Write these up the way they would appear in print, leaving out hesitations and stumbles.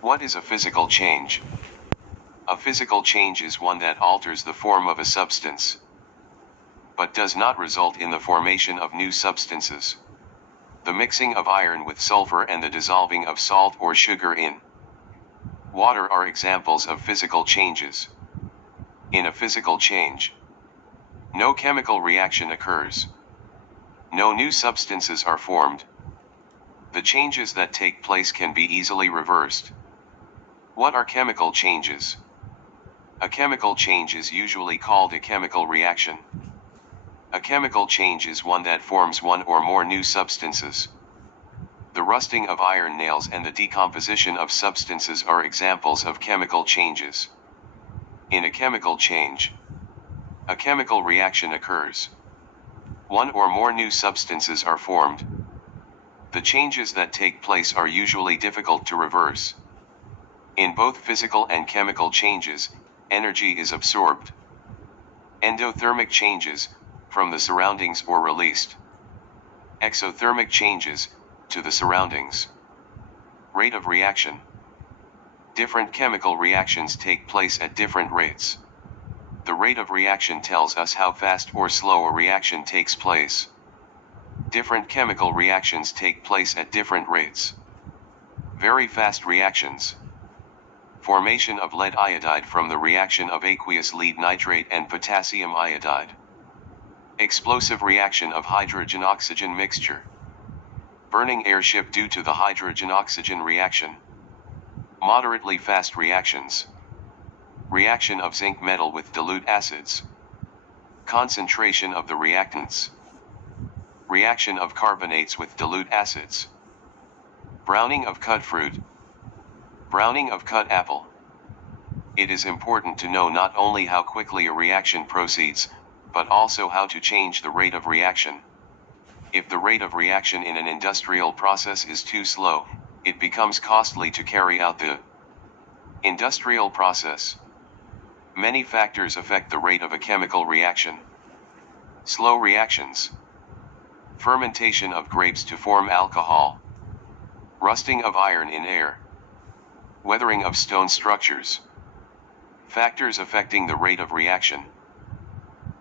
What is a physical change? A physical change is one that alters the form of a substance, but does not result in the formation of new substances. The mixing of iron with sulfur and the dissolving of salt or sugar in water are examples of physical changes. In a physical change, no chemical reaction occurs. No new substances are formed. The changes that take place can be easily reversed. What are chemical changes? A chemical change is usually called a chemical reaction. A chemical change is one that forms one or more new substances. The rusting of iron nails and the decomposition of substances are examples of chemical changes. In a chemical change, a chemical reaction occurs. One or more new substances are formed. The changes that take place are usually difficult to reverse. In both physical and chemical changes, energy is absorbed. Endothermic changes, from the surroundings or released. Exothermic changes, to the surroundings. Rate of reaction. Different chemical reactions take place at different rates. The rate of reaction tells us how fast or slow a reaction takes place. Different chemical reactions take place at different rates. Very fast reactions. Formation of lead iodide from the reaction of aqueous lead nitrate and potassium iodide. Explosive reaction of hydrogen-oxygen mixture. Burning airship due to the hydrogen-oxygen reaction. Moderately fast reactions. Reaction of zinc metal with dilute acids. Concentration of the reactants. Reaction of carbonates with dilute acids. Browning of cut fruit. Browning of cut apple. It is important to know not only how quickly a reaction proceeds, but also how to change the rate of reaction. If the rate of reaction in an industrial process is too slow, it becomes costly to carry out the industrial process. Many factors affect the rate of a chemical reaction. Slow reactions. Fermentation of grapes to form alcohol. Rusting of iron in air. Weathering of stone structures. Factors affecting the rate of reaction.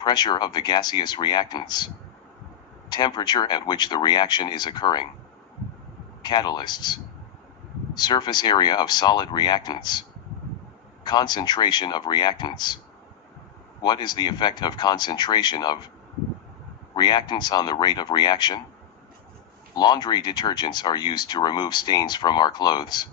Pressure of the gaseous reactants. Temperature at which the reaction is occurring. Catalysts. Surface area of solid reactants. Concentration of reactants. What is the effect of concentration of reactants on the rate of reaction? Laundry detergents are used to remove stains from our clothes.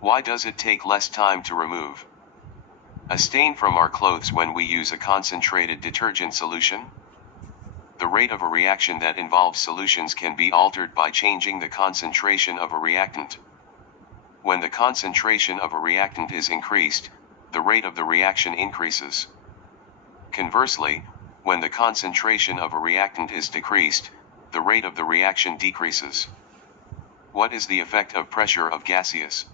Why does it take less time to remove a stain from our clothes when we use a concentrated detergent solution? The rate of a reaction that involves solutions can be altered by changing the concentration of a reactant. When the concentration of a reactant is increased, the rate of the reaction increases. Conversely, when the concentration of a reactant is decreased, the rate of the reaction decreases. What is the effect of pressure of gaseous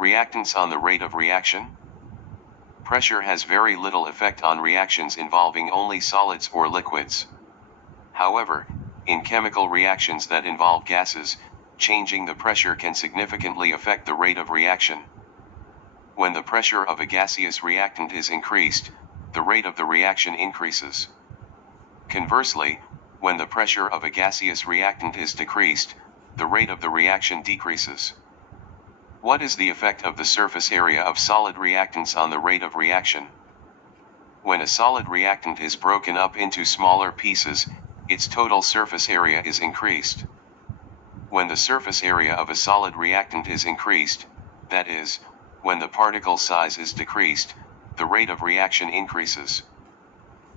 reactants on the rate of reaction? Pressure has very little effect on reactions involving only solids or liquids. However, in chemical reactions that involve gases, changing the pressure can significantly affect the rate of reaction. When the pressure of a gaseous reactant is increased, the rate of the reaction increases. Conversely, when the pressure of a gaseous reactant is decreased, the rate of the reaction decreases. What is the effect of the surface area of solid reactants on the rate of reaction? When a solid reactant is broken up into smaller pieces, its total surface area is increased. When the surface area of a solid reactant is increased, that is, when the particle size is decreased, the rate of reaction increases.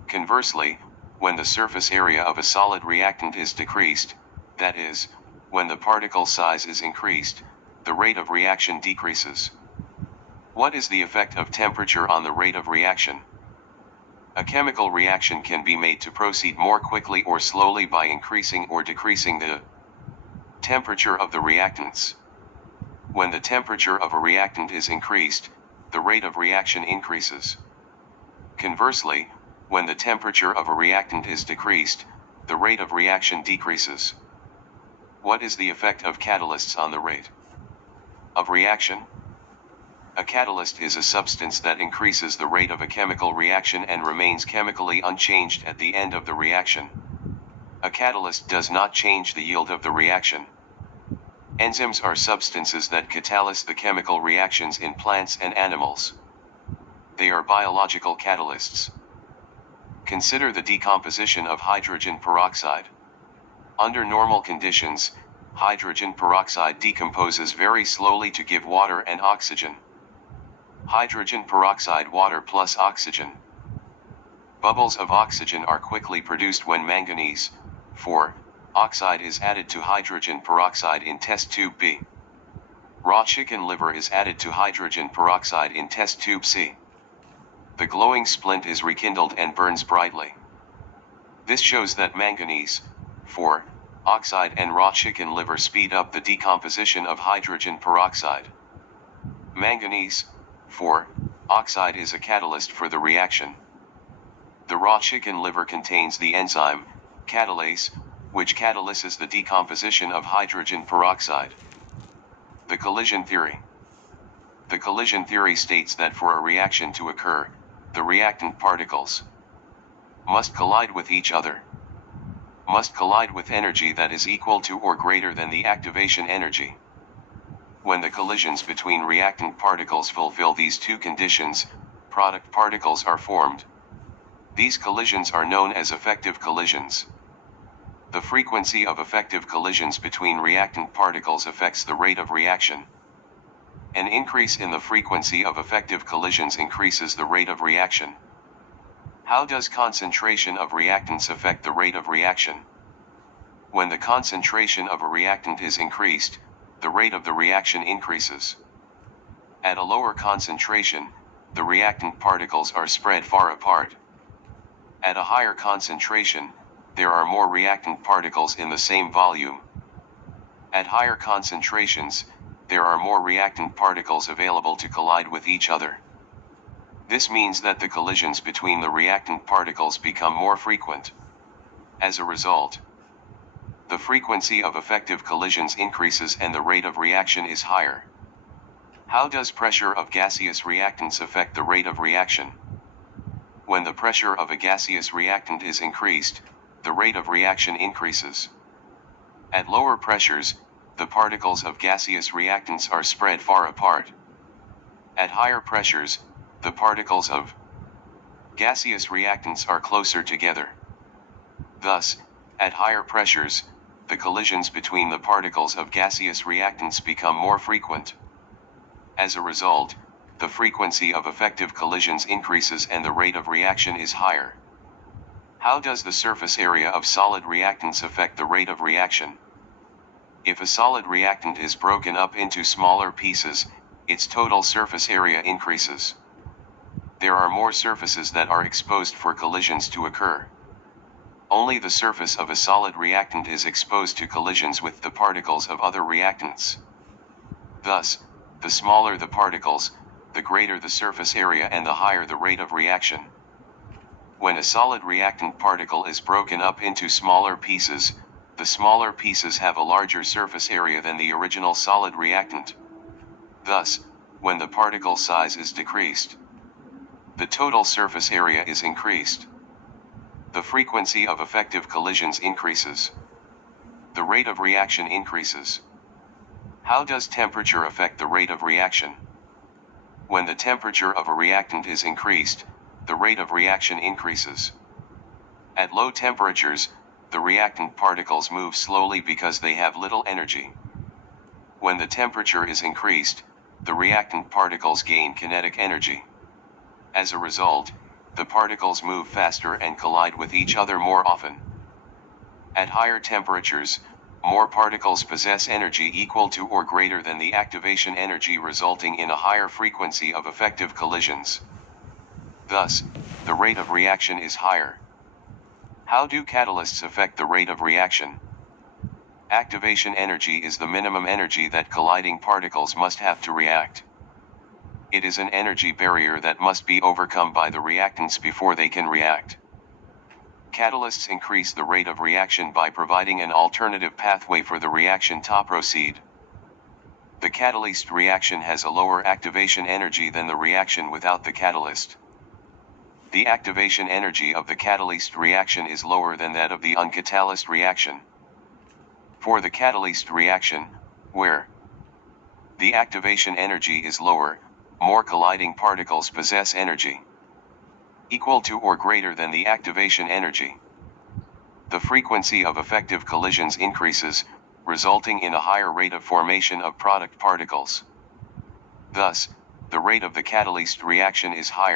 Conversely, when the surface area of a solid reactant is decreased, that is, when the particle size is increased, the rate of reaction decreases. What is the effect of temperature on the rate of reaction? A chemical reaction can be made to proceed more quickly or slowly by increasing or decreasing the temperature of the reactants. When the temperature of a reactant is increased, the rate of reaction increases. Conversely, when the temperature of a reactant is decreased, the rate of reaction decreases. What is the effect of catalysts on the rate of reaction. A catalyst is a substance that increases the rate of a chemical reaction and remains chemically unchanged at the end of the reaction. A catalyst does not change the yield of the reaction. Enzymes are substances that catalyze the chemical reactions in plants and animals. They are biological catalysts. Consider the decomposition of hydrogen peroxide. Under normal conditions, hydrogen peroxide decomposes very slowly to give water and oxygen. Hydrogen peroxide, water plus oxygen. Bubbles of oxygen are quickly produced when manganese, 4, oxide is added to hydrogen peroxide in test tube B. Raw chicken liver is added to hydrogen peroxide in test tube C. The glowing splint is rekindled and burns brightly. This shows that manganese, 4, oxide and raw chicken liver speed up the decomposition of hydrogen peroxide. Manganese, 4, oxide is a catalyst for the reaction. The raw chicken liver contains the enzyme, catalase, which catalyzes the decomposition of hydrogen peroxide. The collision theory. The collision theory states that for a reaction to occur, the reactant particles must collide with each other. Must collide with energy that is equal to or greater than the activation energy. When the collisions between reactant particles fulfill these two conditions, product particles are formed. These collisions are known as effective collisions. The frequency of effective collisions between reactant particles affects the rate of reaction. An increase in the frequency of effective collisions increases the rate of reaction. How does concentration of reactants affect the rate of reaction? When the concentration of a reactant is increased, the rate of the reaction increases. At a lower concentration, the reactant particles are spread far apart. At a higher concentration, there are more reactant particles in the same volume. At higher concentrations, there are more reactant particles available to collide with each other. This means that the collisions between the reactant particles become more frequent. As a result, the frequency of effective collisions increases and the rate of reaction is higher. How does pressure of gaseous reactants affect the rate of reaction? When the pressure of a gaseous reactant is increased, the rate of reaction increases. At lower pressures, the particles of gaseous reactants are spread far apart. At higher pressures, the particles of gaseous reactants are closer together. Thus, at higher pressures, the collisions between the particles of gaseous reactants become more frequent. As a result, the frequency of effective collisions increases and the rate of reaction is higher. How does the surface area of solid reactants affect the rate of reaction? If a solid reactant is broken up into smaller pieces, its total surface area increases. There are more surfaces that are exposed for collisions to occur. Only the surface of a solid reactant is exposed to collisions with the particles of other reactants. Thus, the smaller the particles, the greater the surface area and the higher the rate of reaction. When a solid reactant particle is broken up into smaller pieces, the smaller pieces have a larger surface area than the original solid reactant. Thus, when the particle size is decreased, the total surface area is increased. The frequency of effective collisions increases. The rate of reaction increases. How does temperature affect the rate of reaction? When the temperature of a reactant is increased, the rate of reaction increases. At low temperatures, the reactant particles move slowly because they have little energy. When the temperature is increased, the reactant particles gain kinetic energy. As a result, the particles move faster and collide with each other more often. At higher temperatures, more particles possess energy equal to or greater than the activation energy, resulting in a higher frequency of effective collisions. Thus, the rate of reaction is higher. How do catalysts affect the rate of reaction? Activation energy is the minimum energy that colliding particles must have to react. It is an energy barrier that must be overcome by the reactants before they can react. Catalysts increase the rate of reaction by providing an alternative pathway for the reaction to proceed. The catalyst reaction has a lower activation energy than the reaction without the catalyst. The activation energy of the catalyst reaction is lower than that of the uncatalyzed reaction. For the catalyst reaction, where the activation energy is lower, more colliding particles possess energy equal to or greater than the activation energy. The frequency of effective collisions increases, resulting in a higher rate of formation of product particles. Thus, the rate of the catalyst reaction is higher.